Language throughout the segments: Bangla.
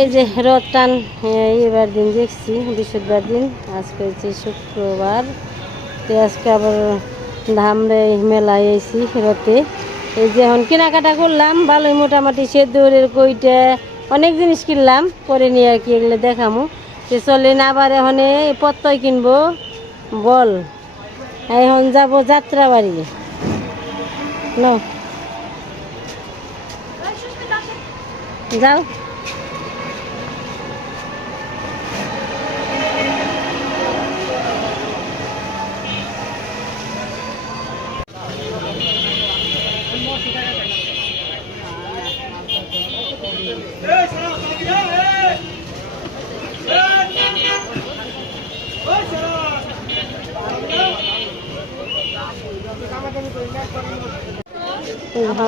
এই যে রথ টান এবার দিন দেখছি বৃহস্পতিবার দিন, আজকে হচ্ছে শুক্রবার। তো আজকে আবার ধামরে মেলায় এসেছি রথে। এই যে এখন কেনাকাটা করলাম ভালোই, মোটামুটি সেদ্ধরের কইটা অনেক জিনিস কিনলাম, পরে নিয়ে আর কি এগুলো দেখামো। তো চলেন আবার এখন পত্তই কিনবো বল। এখন যাব যাত্রাবাড়ি। নাও যাও।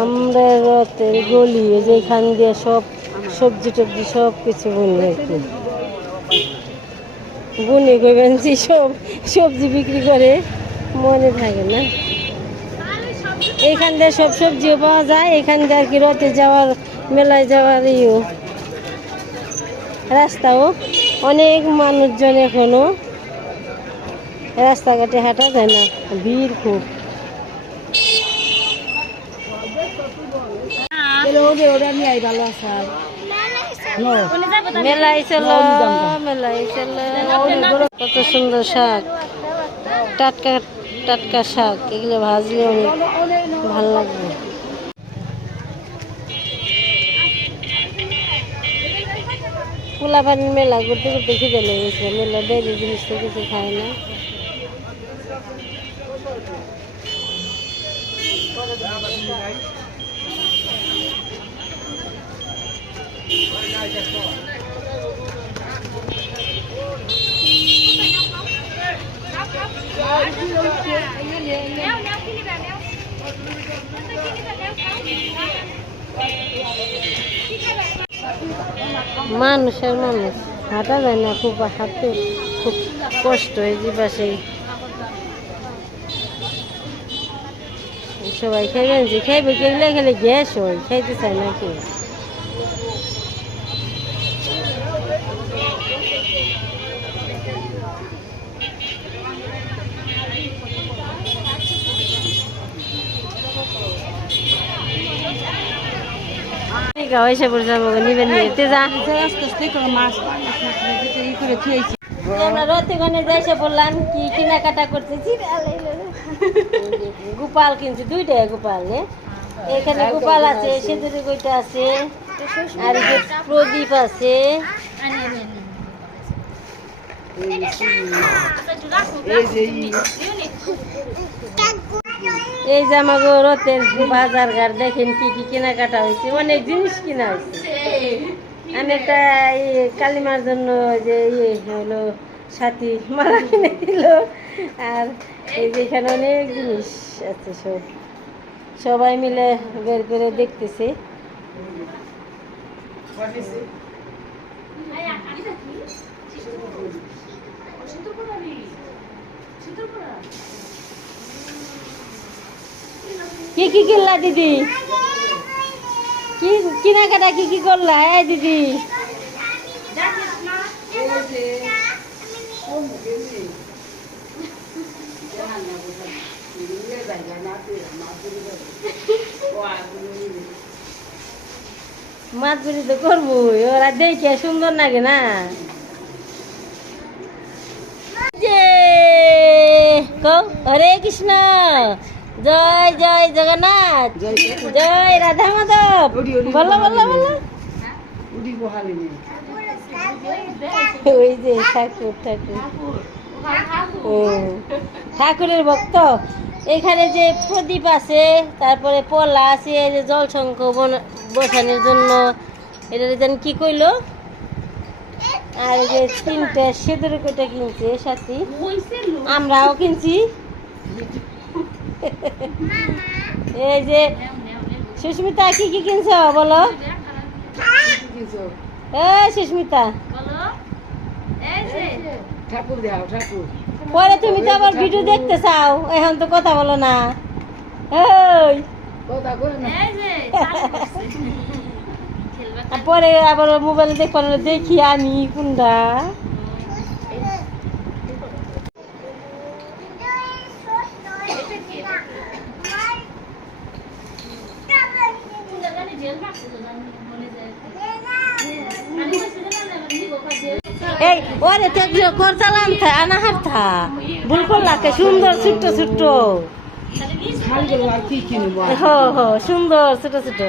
আমরা রথের গলি যেখান দিয়ে সব সবজি টবজি সব কিছু বুনি আর কি, বুনি গেছি সব সবজি বিক্রি করে, মনে থাকে না। এইখান দিয়ে সব সবজিও পাওয়া যায়, এখান দিয়ে আর কি রথে যাওয়ার মেলায় যাওয়ার রাস্তাও অনেক মানুষজন, এখনো রাস্তাঘাটে হাঁটা যায় না, ভিড় খুব। মেলাই চলো মেলাই চলো, কত সুন্দর শাক, টাটকা টাটকা শাক, এগুলো ভাজলে অনেক ভালো লাগবে। পোলাপানির মেলা ঘুরতে ঘুরতে খিদে লেগেছে, মেলা বাইরে জিনিস তো কিছু খায় না। মানুষের মানুষ হাঁটা যায় না, খুব হাঁটতে খুব কষ্ট হয়ে যাবে। সেই সবাই খাইবেন যে খাইবে, খেলে খেলে গ্যাস হয়, খাইতে চায় না কেউ। এসে পড়ছে নিবেন নিতে যা আমরা রথেখানে যাইসে বললাম কি কেনাকাটা করতেছি, গোপাল কিনছি, দুইটাই গোপাল। এখানে গোপাল আছে, সেতুরে কইটা আছে, আর প্রদীপ আছে। এই যে আমাকে রথের বাজার ঘাট দেখেন কি কি কেনাকাটা হয়েছে, অনেক জিনিস কিনা হয়েছে। আমি একটা কালিমার জন্য যে হলো সাথী মালা কিনে দিল, আর এই যে এখানে অনেক জিনিস আছে, সবাই মিলে বের করে দেখতেছে। কি কি কিনলা দিদি, কি কেনাকাটা কি কি করলা দিদি? মাছ ধরি তো করবো, ওরা দেখে সুন্দর লাগে না। হরে কৃষ্ণ, জয় জয় জগন্নাথ, জয় রাধা মাধব, বলো বলো বলো। ওই যে ঠাকুর ঠাকুর ঠাকুরের ভক্ত। এখানে যে প্রদীপ আছে, তারপরে পলা আছে, যে জল শঙ্খ বসানোর জন্য, এটা যেন কি কইলো, আর যে তিনটা সেতুর কইটা কিনছে সাথী, আমরাও কিনছি। এই যে সুস্মিতা কি কি কিনছ বলো, এই সুস্মিতা ঠাকুর দাও ঠাকুর। পরে তুমি তো আবার ভিডিও দেখতে চাও, এখন তো কথা বলো না। এই কথা বলো না। আর পরে আবার মোবাইলে দেখবার দেখি আমি কোনটা এই ওরে তো কর চালান থা আনা হাত থা ভুল করলাকে সুন্দর ছোট্ট ছোট্ট সুন্দর ছোট ছোট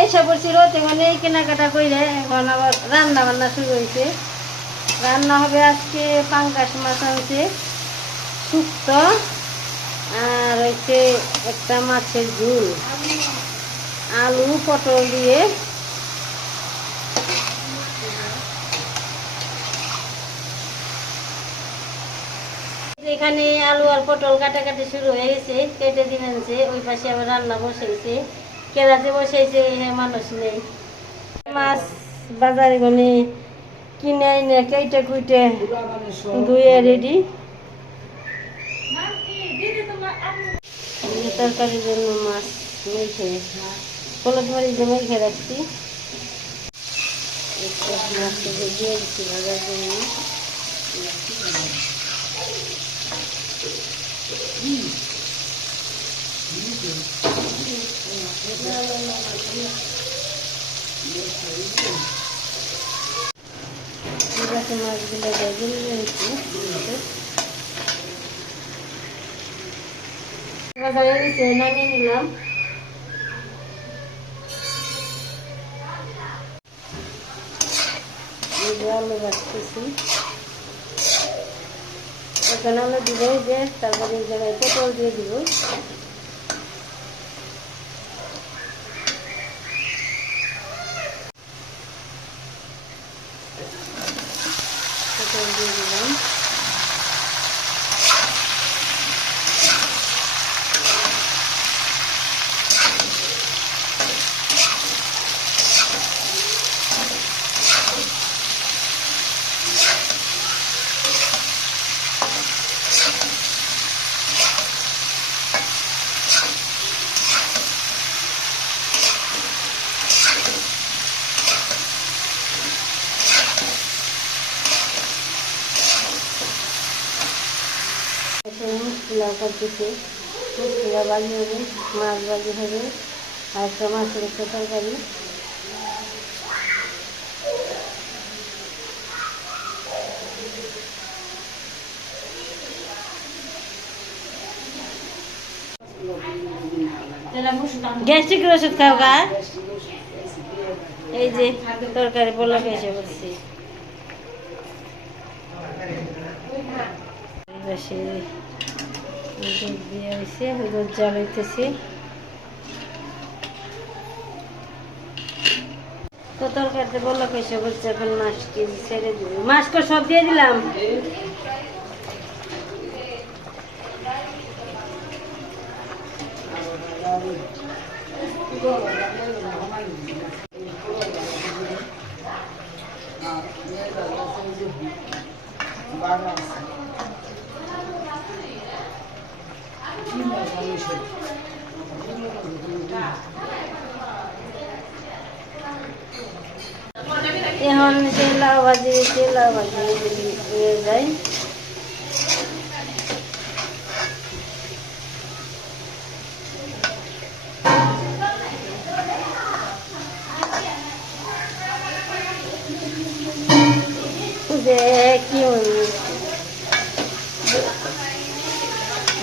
এইসব বলছি রোতে মানে এই কেনাকাটা করে এখন আবার রান্না বান্না শুরু হয়েছে। রান্না হবে আজকে পাঙ্গাস মাছ আনছে শুক্তো আর হচ্ছে একটা মাছের ঝোল আলু পটল দিয়ে। এখানে আলু আর পটল কাটাকাটি শুরু হয়ে গেছে, কেটে দিন আনছে। ওই পাশে আবার রান্না বসাইছে, কেরাতে বসাইছে, মানুষ নেই। মাছ বাজারে মানে কিনে আইনে কেটে কুইটে ধুয়ে রেডি তরকারির জন্য মাছ মেখে হলুদ মরিচ দিয়ে মেখে রাখছি। মাছটা দিয়ে দিচ্ছি ভাজার জন্য। মাছগুলো নামিয়ে নিলাম। আলু বাড়তেছি, এখানে আলু দিব, যে তারপরে এই জায়গায় পটল দিয়ে দিব। পটল দিয়ে দিলাম। মশলা করতেছে, মশলা ভাজি হবে, মাছ ভাজি হবে, আর একটা মাছের একটা তরকারি। গ্যাস্ট্রিক ওষুধ খাও গা? এই যে তরকারি বলক এসে বলছি। দিয়ে হয়েছে, দুধ জল হইতেছে। তো তরকারিতে বললো এসে বলছে এখন মাছ কেজি ছেড়ে দিব। মাছটা সব দিয়ে দিলাম। এখন সে লাউ ভাজি নিয়ে যায়। যে কি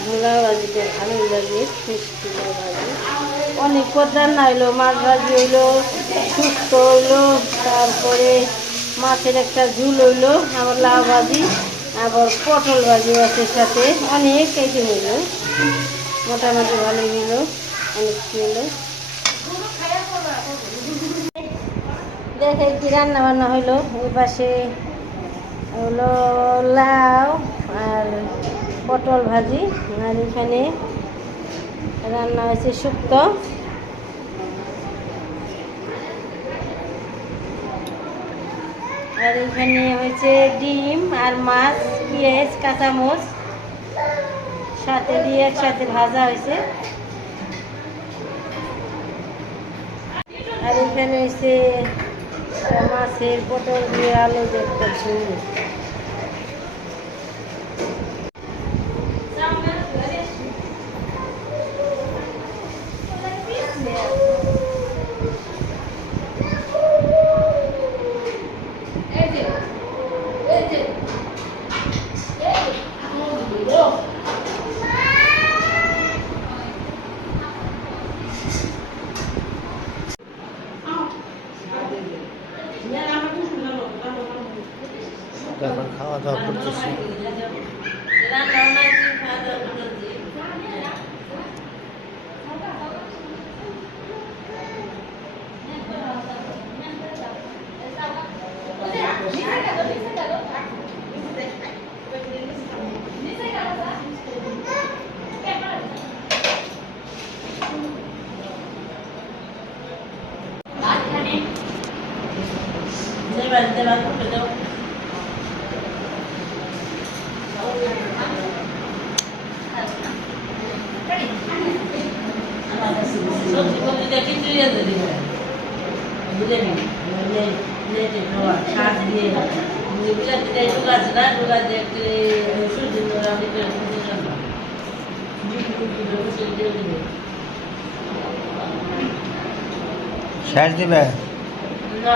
ভোলা ভাজিটা ভালোই লাগে, মিষ্টি ভাজি অনেক পদার না হইলো। মাছ ভাজি হইলো, শুক্তো হইলো, তারপরে মাছের একটা ঝুল হইলো, আবার লাউ ভাজি, আবার পটল ভাজি আছে সাথে। অনেক আইটেম হইলো, মোটামুটি ভালোই হইলো, অনেক হইলো। দেখে কি রান্না বান্না হইলো। ওই পাশে হলো লাউ আর পটল ভাজি, আর এখানে রান্না হয়েছে শুক্তো। আর এখানে হয়েছে ডিম আর মাছ, পেঁয়াজ, কাঁচামরিচ সাথে দিয়ে একসাথে ভাজা হয়েছে। আর এখানে হয়েছে মাছের পটল দিয়ে আলু দেখতে ঝুল। এখন খাওয়া দাওয়া করতেছি। শেষ দিবে না